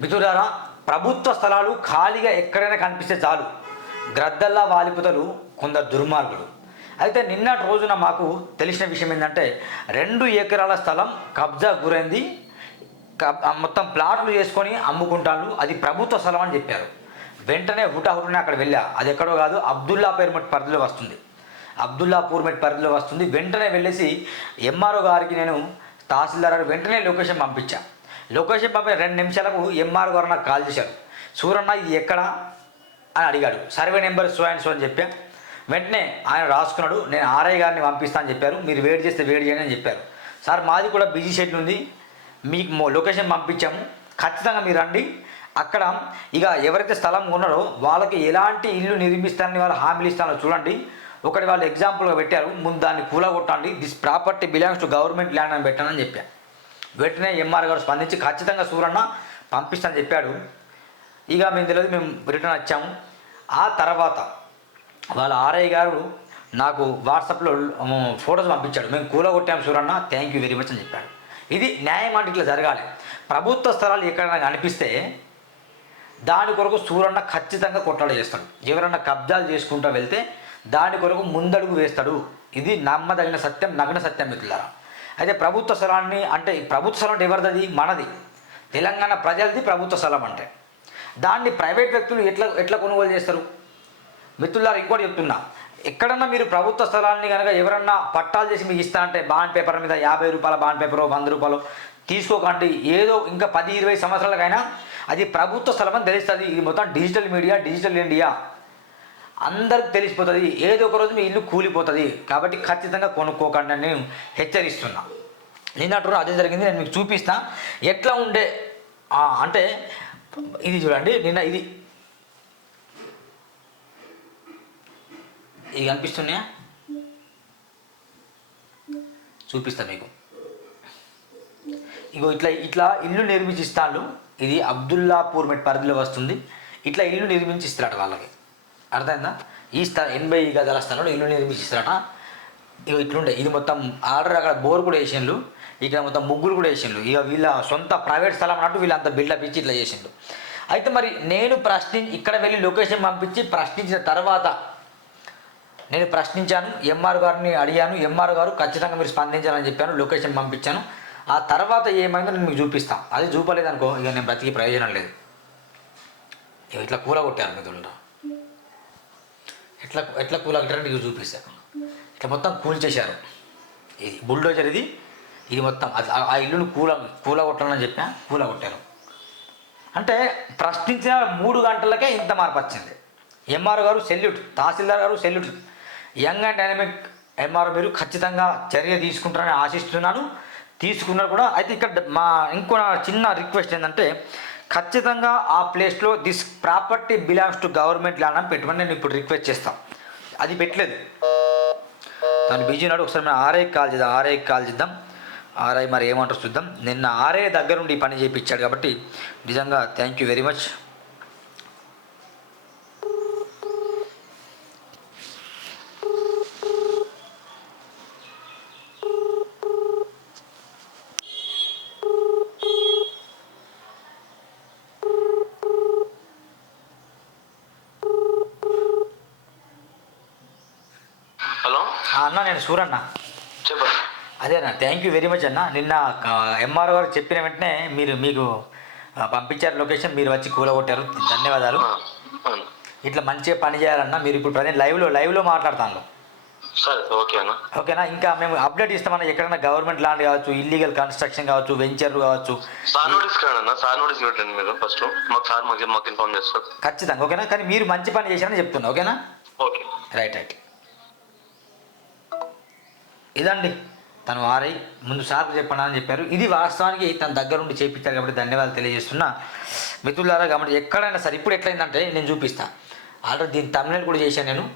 మిత్రులారా ప్రభుత్వ స్థలాలు ఖాళీగా ఎక్కడైనా కనిపిస్తే చాలు. గ్రద్దల్లా వాలిపుతలు కొందరు దుర్మార్గులు. అయితే నిన్నటి రోజున మాకు తెలిసిన విషయం ఏంటంటే రెండు ఎకరాల స్థలం కబ్జా గురైంది. కబ్- మొత్తం ప్లాట్లు చేసుకొని అమ్ముకుంటాను అది ప్రభుత్వ స్థలం అని చెప్పారు. వెంటనే హుటాహుటిన అక్కడ వెళ్ళా. అది ఎక్కడో కాదు అబ్దుల్లా పేరుమెట్ పరిధిలో వస్తుంది. అబ్దుల్లాపూర్ మెట్ పరిధిలో వస్తుంది. వెంటనే వెళ్ళేసి ఎంఆర్ఓ గారికి నేను తహసీల్దార్ వెంటనే లొకేషన్ పంపించాను లొకేషన్ పంపిన రెండు నిమిషాలకు ఎంఆర్ గారు నాకు కాల్ చేశారు. సూరన్న ఇది ఎక్కడ? అని అడిగాడు. Survey number so and so అని చెప్పా. వెంటనే ఆయన రాసుకున్నాడు. నేను ఆర్ఐ గారిని పంపిస్తాను అని చెప్పారు. మీరు వేడి చేస్తే వేడి చేయండి అని చెప్పారు. సార్ మాది కూడా బిజీ షెడ్యూల్ ఉంది. మీకు లొకేషన్ పంపించాము. ఖచ్చితంగా మీరు రండి. అక్కడ ఇక ఎవరైతే స్థలం ఉన్నారో వాళ్ళకి ఎలాంటి ఇల్లు నిర్మిస్తారని వాళ్ళు హామీలు ఇస్తారో చూడండి. ఒకటి వాళ్ళు ఎగ్జాంపుల్గా పెట్టారు. ముందు దాన్ని కూలగొట్టండి. This property belongs to government land అని పెట్టానని చెప్పాను వెంటనే ఎంఆర్ గారు స్పందించి ఖచ్చితంగా సూరన్న పంపిస్తానని చెప్పాడు. ఇక మేము తెలియదు మేము రిటర్న్ వచ్చాము. ఆ తర్వాత వాళ్ళ ఆర్ఐ గారు నాకు వాట్సాప్లో ఫొటోస్ పంపించాడు. మేము కూలగొట్టాము Suranna thank you very much అని చెప్పాడు. ఇది న్యాయం అంటే ఇట్లా జరగాలి. ప్రభుత్వ స్థలాలు ఎక్కడైనా కనిపిస్తే దాని కొరకు సూరన్న ఖచ్చితంగా కొట్లాడ చేస్తాడు. ఎవరన్నా కబ్జాలు చేసుకుంటూ వెళ్తే దాని కొరకు ముందడుగు వేస్తాడు. ఇది నమ్మదగిన సత్యం నగ్న సత్యం మిత్రులారా. అయితే ప్రభుత్వ స్థలాన్ని అంటే ప్రభుత్వ స్థలం అంటే ఎవరిది మనది. తెలంగాణ ప్రజలది ప్రభుత్వ స్థలం అంటే. దాన్ని ప్రైవేట్ వ్యక్తులు ఎట్లా ఎట్లా కొనుగోలు చేస్తారు? మిత్రులారా ఇంకోటి చెప్తున్నా. ఎక్కడన్నా మీరు ప్రభుత్వ స్థలాన్ని కనుక ఎవరన్నా పట్టాలు చేసి మీకు ఇస్తా అంటే బాండ్ పేపర్ మీద యాభై రూపాయల బాండ్ పేపర్ వంద రూపాయలు తీసుకోకండి. ఏదో ఇంకా పది ఇరవై సంవత్సరాలకైనా అది ప్రభుత్వ స్థలం అని తెలుస్తుంది. ఇది మొత్తం డిజిటల్ మీడియా డిజిటల్ ఇండియా. అందరికి తెలిసిపోతుంది. ఏదో ఒక రోజు మీ ఇల్లు కూలిపోతుంది. కాబట్టి ఖచ్చితంగా కొనుక్కోకండి నేను హెచ్చరిస్తున్నా. నిన్నటి రోజు అదే జరిగింది నేను మీకు చూపిస్తా. ఎట్లా ఉండే అంటే ఇది చూడండి నిన్న ఇది. ఇది కనిపిస్తున్నాయా? చూపిస్తా మీకు. ఇగో ఇట్లా ఇట్లా ఇల్లు నిర్మించిస్తాను ఇది అబ్దుల్లాపూర్ మెట్ పరిధిలో వస్తుంది. ఇట్లా ఇల్లు నిర్మించిస్తాడు వాళ్ళకి. అర్థమైందా? ఈ స్థలం ఎనభై గజాల స్థలంలో ఇల్లు నిర్మిస్తారట ఇగో ఇట్లుండే ఇది మొత్తం ఆర్డర్ అక్కడ బోర్ కూడా వేసిండ్రు ఇక్కడ మొత్తం ముగ్గురు కూడా వేసిండ్రు ఇక వీళ్ళ సొంత ప్రైవేట్ స్థలం అన్నట్టు వీళ్ళంతా బిల్డప్ ఇచ్చి ఇట్లా చేసిండ్రు అయితే మరి నేను ప్రశ్ని ఇక్కడ వెళ్ళి లొకేషన్ పంపించి ప్రశ్నించిన తర్వాత నేను ప్రశ్నించాను ఎంఆర్ గారిని అడిగాను. ఎంఆర్ గారు ఖచ్చితంగా మీరు స్పందించాలని చెప్పాను లొకేషన్ పంపించాను. ఆ తర్వాత ఏమైందో నేను మీకు చూపిస్తాను అది చూపలేదనుకో ఇక నేను బ్రతికి ప్రయోజనం లేదు. ఇక ఇట్లా కూర కొట్టారు మిత్రులు ఎట్లా ఎట్లా కూల కొట్టారని నీకు చూపిస్తాను ఇట్లా మొత్తం కూల్చేశారు ఇది బుల్డోజర్ ఇది. ఇది మొత్తం ఆ- ఇల్లును కూల కూల కొట్టాలని చెప్పా కూల కొట్టారు అంటే ప్రశ్నించిన మూడు గంటలకే ఇంత మార్పు వచ్చింది. ఎంఆర్ గారు సెల్యూట్ తహసీల్దార్ గారు salute. Young and dynamic MR మీరు ఖచ్చితంగా చర్య తీసుకుంటారని ఆశిస్తున్నాను. తీసుకున్నారు కూడా. అయితే ఇక్కడ మా ఇంకో చిన్న రిక్వెస్ట్ ఏంటంటే ఖచ్చితంగా ఆ ప్లేస్లో this property belongs to government land అని పెట్టమని నేను ఇప్పుడు రిక్వెస్ట్ చేస్తాం. అది పెట్టలేదు. తను బిజీ నాడు ఒకసారి మనం ఆర్ఐ కాల్ చేద్దాం ఆర్ఐ కాల్ చేద్దాం. ఆర్ఐ మరి ఏమంటారు చూద్దాం. నిన్న ఆర్ఐ దగ్గరుండి పని చేయించాడు కాబట్టి నిజంగా thank you very much hello ఆ అన్న నేను సూరన్న. చెప్పండి అదేనా థ్యాంక్ యూ వెరీ మచ్ అన్న. నిన్న ఎంఆర్ గారు చెప్పిన వెంటనే మీరు మీకు పంపించారు లొకేషన్ మీరు వచ్చి కూలగొట్టారు. ధన్యవాదాలు. ఇట్లా మంచిగా పని చేయాలన్న మీరు ఇప్పుడు ప్రజెంట్ లైవ్లో లైవ్లో మాట్లాడతాను సరే ఓకే అన్న. ఓకేనా ఇంకా మేము అప్డేట్ ఇస్తామన్నా ఎక్కడైనా గవర్నమెంట్ ల్యాండ్ కావచ్చు ఇల్లీగల్ కన్స్ట్రక్షన్ కావచ్చు వెంచర్లు కావచ్చు. సార్ నోటీస్ అన్న సార్ నోటీస్ మీరు ఫస్ట్ మాకు సార్ మాకు మాకు ఇన్ఫార్మ్ చేస్తారు. ఖచ్చితంగా ఓకేనా? కానీ మీరు మంచి పని చేశారని చెప్తున్నా ఓకేనా? ఓకే. Right right. ఇదండి. తను ఆరై ముందు సార్కు చెప్పండి అని చెప్పారు. ఇది వాస్తవానికి తన దగ్గరుండి నుండి కాబట్టి ధన్యవాదాలు తెలియజేస్తున్నా. మిత్రులారా కాబట్టి ఎక్కడైనా సరే ఇప్పుడు ఎట్లయిందంటే నేను చూపిస్తా. ఆల్రెడీ దీని తమిళ కూడా చేశాను నేను.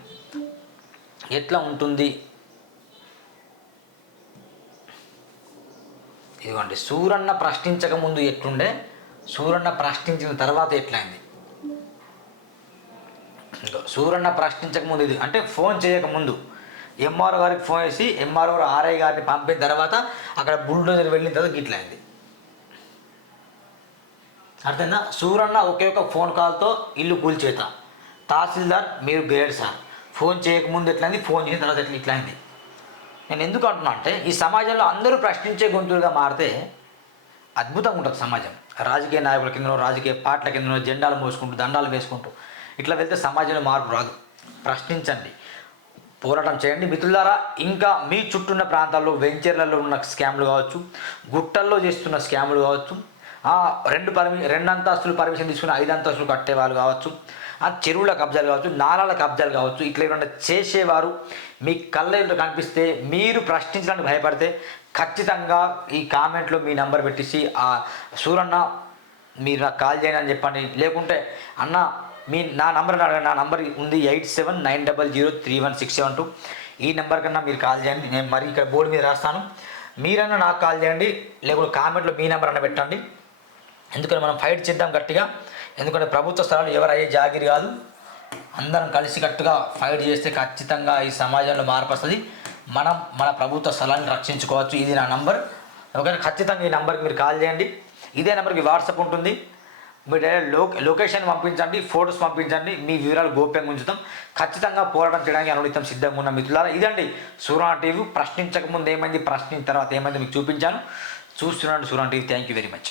ఎట్లా ఉంటుంది? ఇదిగోండి సూరన్న ప్రశ్నించక ముందు ఎట్లుండే? సూరన్న ప్రశ్నించిన తర్వాత ఎట్లయింది? సూరన్న ప్రశ్నించక ముందు ఇది. అంటే ఫోన్ చేయక ముందు. ఎంఆర్ఓ గారికి ఫోన్ చేసి ఎంఆర్ఓ ఆర్ఐ గారిని పంపిన తర్వాత అక్కడ బుల్డోజర్ వెళ్ళిన తర్వాత గిట్లా అయింది. అర్థమైందా? సూరన్న ఒకే ఒక ఫోన్ కాల్తో ఇల్లు కూల్చేత. తహసీల్దార్ మీరు గ్రేడ్ సార్. ఫోన్ చేయకముందు ఎట్లయింది? ఫోన్ చేసిన తర్వాత ఎట్లా ఇట్లయింది? నేను ఎందుకు అంటున్నా అంటే ఈ సమాజంలో అందరూ ప్రశ్నించే గొంతులుగా మారితే అద్భుతంగా ఉంటుంది సమాజం. రాజకీయ నాయకుల కిందనో రాజకీయ పార్టీల కిందనో జెండాలు మోసుకుంటూ దండాలు వేసుకుంటూ ఇట్లా వెళ్తే సమాజంలో మార్పు రాదు. ప్రశ్నించండి. పోరాటం చేయండి. మిత్రులారా ఇంకా మీ చుట్టూన్న ప్రాంతాల్లో వెంచర్లలో ఉన్న స్కామ్లు కావచ్చు గుట్టల్లో చేస్తున్న స్కాములు కావచ్చు ఆ, రెండు పర్మి రెండు అంతస్తులు పర్మిషన్ తీసుకుని ఐదు అంతస్తులు కట్టే వాళ్ళు కావచ్చు ఆ చెరువుల కబ్జాలు కావచ్చు నాలాల కబ్జాలు కావచ్చు ఇట్లా ఏమైనా చేసేవారు మీ కళ్ళ కనిపిస్తే మీరు ప్రశ్నించడానికి భయపడితే ఖచ్చితంగా ఈ కామెంట్లో మీ నంబర్ పెట్టేసి ఆ సూరన్న మీరు నాకు కాల్ చేయండి అని చెప్పండి. లేకుంటే అన్న మీ నా నంబర్ అడగండి నా నంబర్ ఉంది eight seven nine double zero three one six seven two. ఈ నెంబర్ కన్నా మీరు కాల్ చేయండి. నేను మరి ఇక్కడ బోర్డు మీద రాస్తాను. మీరన్నా నాకు కాల్ చేయండి. లేకుంటే కామెంట్లో మీ నెంబర్ అన్న పెట్టండి. ఎందుకంటే మనం ఫైట్ చేద్దాం గట్టిగా. ఎందుకంటే ప్రభుత్వ స్థలాలు ఎవరయ్యే జాగిరి కాదు. అందరం కలిసికట్టుగా ఫైట్ చేస్తే ఖచ్చితంగా ఈ సమాజంలో మార్పు వస్తుంది. మనం మన ప్రభుత్వ స్థలాన్ని రక్షించుకోవచ్చు. ఇది నా నంబర్. ఒకవేళ ఖచ్చితంగా ఈ నెంబర్కి మీరు కాల్ చేయండి. ఇదే నెంబర్కి వాట్సాప్ ఉంటుంది. మీరు డైరెక్ట్లో లొకేషన్ పంపించండి ఫొటోస్ పంపించండి మీ వివరాలు గోప్యంగా ఉంచుతాం. ఖచ్చితంగా పోరాటం చేయడానికి అనునితం సిద్ధంగా ఉన్న మిత్రులారా ఇదండి సూరా టీవీ. ప్రశ్నించక ముందు ఏమైంది ప్రశ్నించిన తర్వాత ఏమైంది మీకు చూపించాను. చూస్తున్నాను Sura TV. Thank you very much